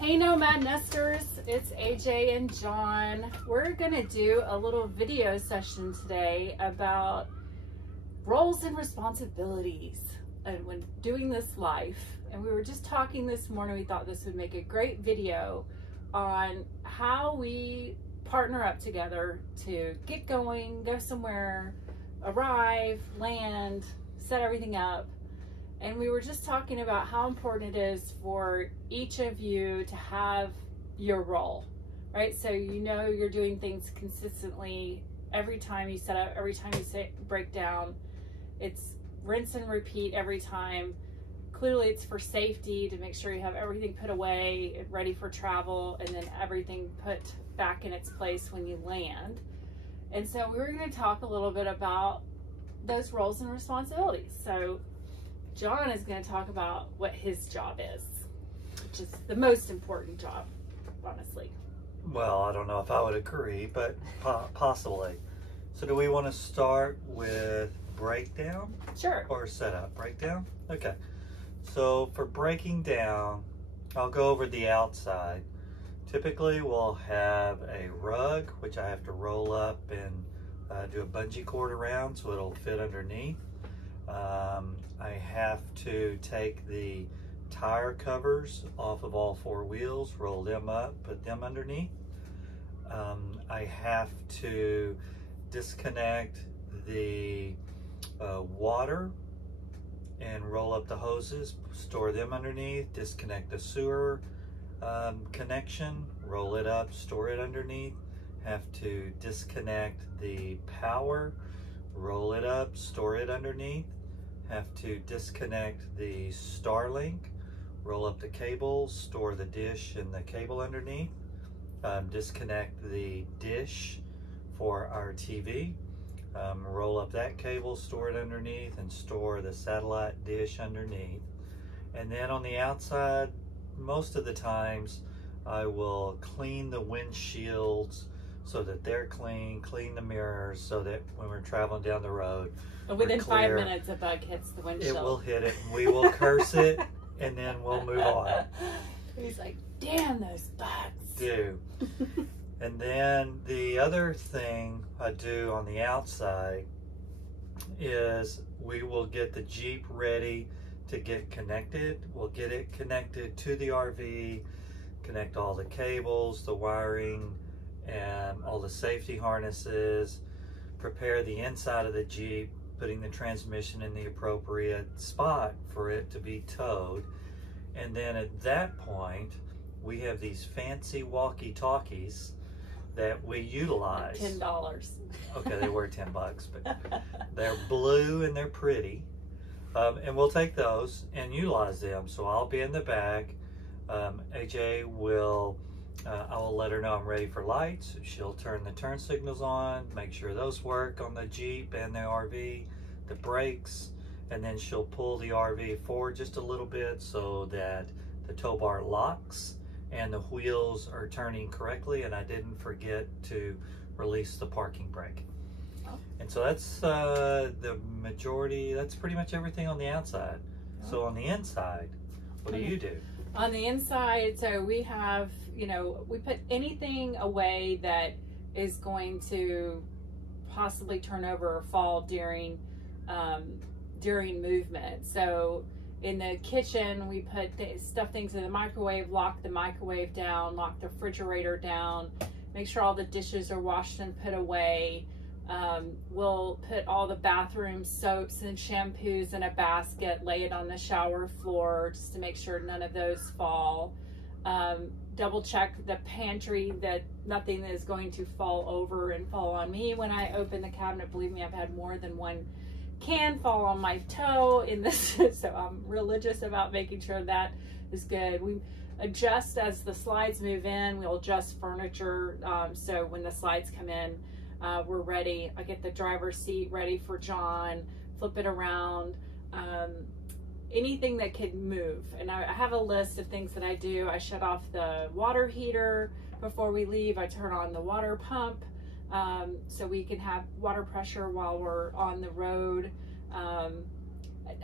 Hey Nomad Nesters, it's AJ and John. We're gonna do a little video session today about roles and responsibilities and when doing this life. And we were just talking this morning, we thought this would make a great video on how we partner up together to get going, go somewhere, arrive, land, set everything up. And we were just talking about how important it is for each of you to have your role, right? So you know you're doing things consistently every time you set up, every time you break down. It's rinse and repeat every time. Clearly it's for safety, to make sure you have everything put away, ready for travel, and then everything put back in its place when you land. And so we were going to talk a little bit about those roles and responsibilities. So John is going to talk about what his job is, which is the most important job, honestly. Well, I don't know if I would agree, but possibly. So do we want to start with breakdown? Sure. Or setup? Breakdown? Okay. So for breaking down, I'll go over the outside. Typically we'll have a rug, which I have to roll up and do a bungee cord around so it'll fit underneath. I have to take the tire covers off of all four wheels, roll them up, put them underneath. I have to disconnect the water and roll up the hoses, store them underneath, disconnect the sewer connection, roll it up, store it underneath. Have to disconnect the power, roll it up, store it underneath. Have to disconnect the Starlink, roll up the cables, store the dish and the cable underneath, disconnect the dish for our TV, roll up that cable, store it underneath, and store the satellite dish underneath. And then on the outside, most of the times I will clean the windshields so that they're clean the mirrors so that when we're traveling down the road, within 5 minutes a bug hits the windshield. It will hit it, and we will curse it, and then we'll move on. He's like, damn those bugs. Do. And then the other thing I do on the outside is we will get the Jeep ready to get connected. We'll get it connected to the RV, connect all the cables, the wiring, and all the safety harnesses, prepare the inside of the Jeep, putting the transmission in the appropriate spot for it to be towed. And then at that point, we have these fancy walkie-talkies that we utilize. $10. Okay, they were 10 bucks, but they're blue and they're pretty. And we'll take those and utilize them. So I'll be in the back. AJ will, I will let her know I'm ready for lights. She'll turn the turn signals on, make sure those work on the Jeep and the RV, the brakes, and then she'll pull the RV forward just a little bit so that the tow bar locks and the wheels are turning correctly, and I didn't forget to release the parking brake. Oh. And so that's the majority, that's pretty much everything on the outside. Oh. So on the inside, what do you do? On the inside, so we have, you know, we put anything away that is going to possibly turn over or fall during movement. So in the kitchen, we put stuff things in the microwave, lock the microwave down, lock the refrigerator down, make sure all the dishes are washed and put away. We'll put all the bathroom soaps and shampoos in a basket, lay it on the shower floor just to make sure none of those fall. Double check the pantry that nothing is going to fall over and fall on me when I open the cabinet. Believe me, I've had more than one can fall on my toe in this, so I'm religious about making sure that is good. We adjust as the slides move in. We'll adjust furniture, so when the slides come in, we're ready. I get the driver's seat ready for John, flip it around, anything that could move. And I have a list of things that I do. I shut off the water heater before we leave. I turn on the water pump so we can have water pressure while we're on the road.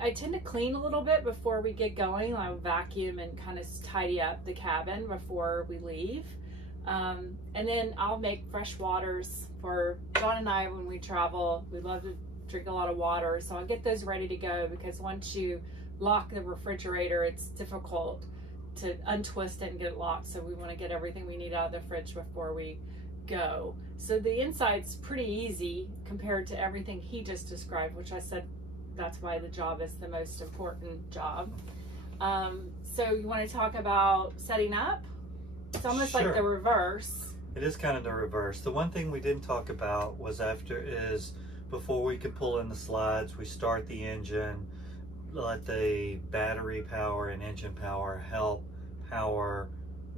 I tend to clean a little bit before we get going. I'll vacuum and kind of tidy up the cabin before we leave. And then I'll make fresh waters for John and I when we travel. We love to drink a lot of water, so I'll get those ready to go, because once you lock the refrigerator, it's difficult to untwist it and get it locked. So we want to get everything we need out of the fridge before we go. So the inside's pretty easy compared to everything he just described, which I said that's why the job is the most important job. So you want to talk about setting up? It's almost like the reverse. It is kind of the reverse. The one thing we didn't talk about was before we could pull in the slides, we start the engine, let the battery power and engine power help power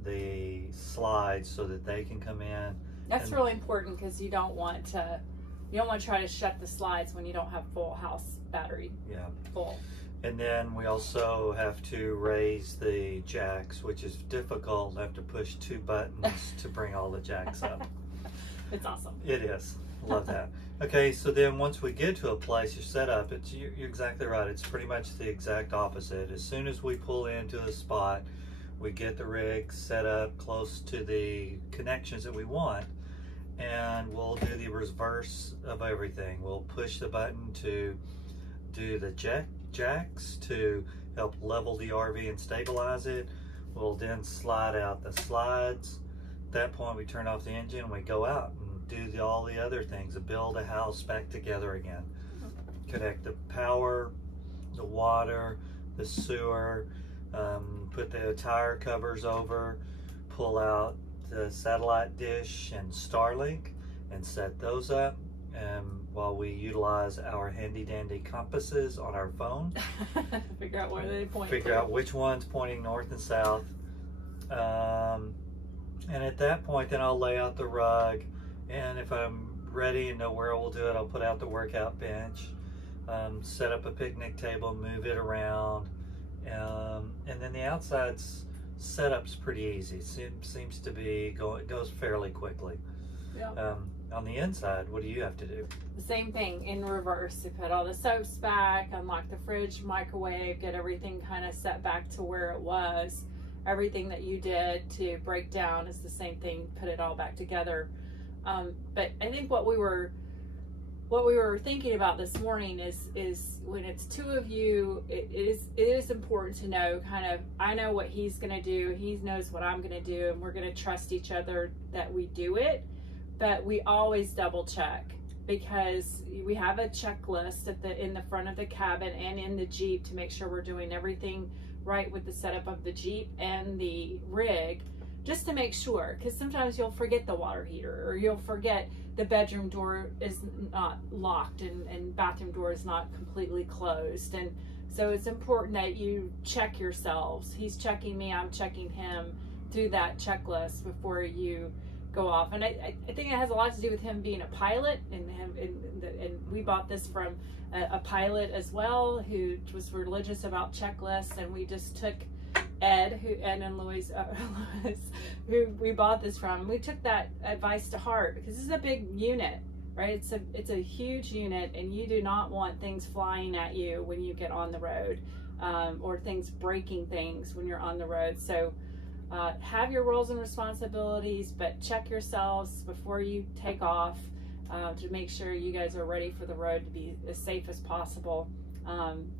the slides so that they can come in. That's really important, because you don't want to try to shut the slides when you don't have full house battery. Yeah. Full. And then we also have to raise the jacks, which is difficult. I have to push 2 buttons to bring all the jacks up. It's awesome. It is. Love that. Okay, so then once we get to a place, you're set up. You're exactly right. It's pretty much the exact opposite. As soon as we pull into a spot, we get the rig set up close to the connections that we want, and we'll do the reverse of everything. We'll push the button to do the jacks to help level the RV and stabilize it. We'll then slide out the slides. At that point, we turn off the engine and we go out and do all the other things, to build a house back together again. Connect the power, the water, the sewer, put the tire covers over, pull out the satellite dish and Starlink and set those up, while we utilize our handy dandy compasses on our phone. Figure out where they point. Figure out which one's pointing north and south. And at that point, then I'll lay out the rug, and if I'm ready and know where we'll do it, I'll put out the workout bench, set up a picnic table, move it around, and then the outside's setup's pretty easy. It seems to be it goes fairly quickly. Yeah. On the inside, what do you have to do? The same thing in reverse. You put all the soaps back, unlock the fridge, microwave, get everything kind of set back to where it was. Everything that you did to break down is the same thing. Put it all back together. But I think what we were thinking about this morning is when it's 2 of you, it is important to know kind of, I know what he's going to do, he knows what I'm going to do, and we're going to trust each other that we do it. But we always double check, because we have a checklist in the front of the cabin and in the Jeep to make sure we're doing everything right with the setup of the Jeep and the rig, just to make sure, because sometimes you'll forget the water heater, or you'll forget the bedroom door is not locked and bathroom door is not completely closed. And so it's important that you check yourselves. He's checking me, I'm checking him through that checklist before you go off. And I think it has a lot to do with him being a pilot, and we bought this from a pilot as well, who was religious about checklists, and we just took Ed and Louis, who we bought this from. We took that advice to heart, because this is a big unit, right? It's a huge unit, and you do not want things flying at you when you get on the road, or things breaking things when you're on the road. So have your roles and responsibilities, but check yourselves before you take off, to make sure you guys are ready for the road to be as safe as possible.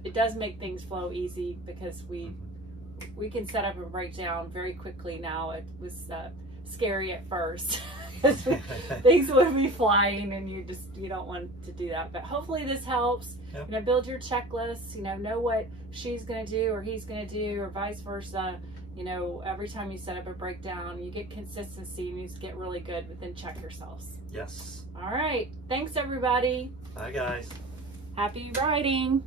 It does make things flow easy, because we can set up and break down very quickly now. It was scary at first, because things would be flying, and you don't want to do that. But hopefully this helps. Yep. Build your checklist, know what she's going to do or he's going to do, or vice versa. Every time you set up a breakdown, you get consistency and you get really good, but then check yourselves. Yes. All right. Thanks, everybody. Bye, guys. Happy riding.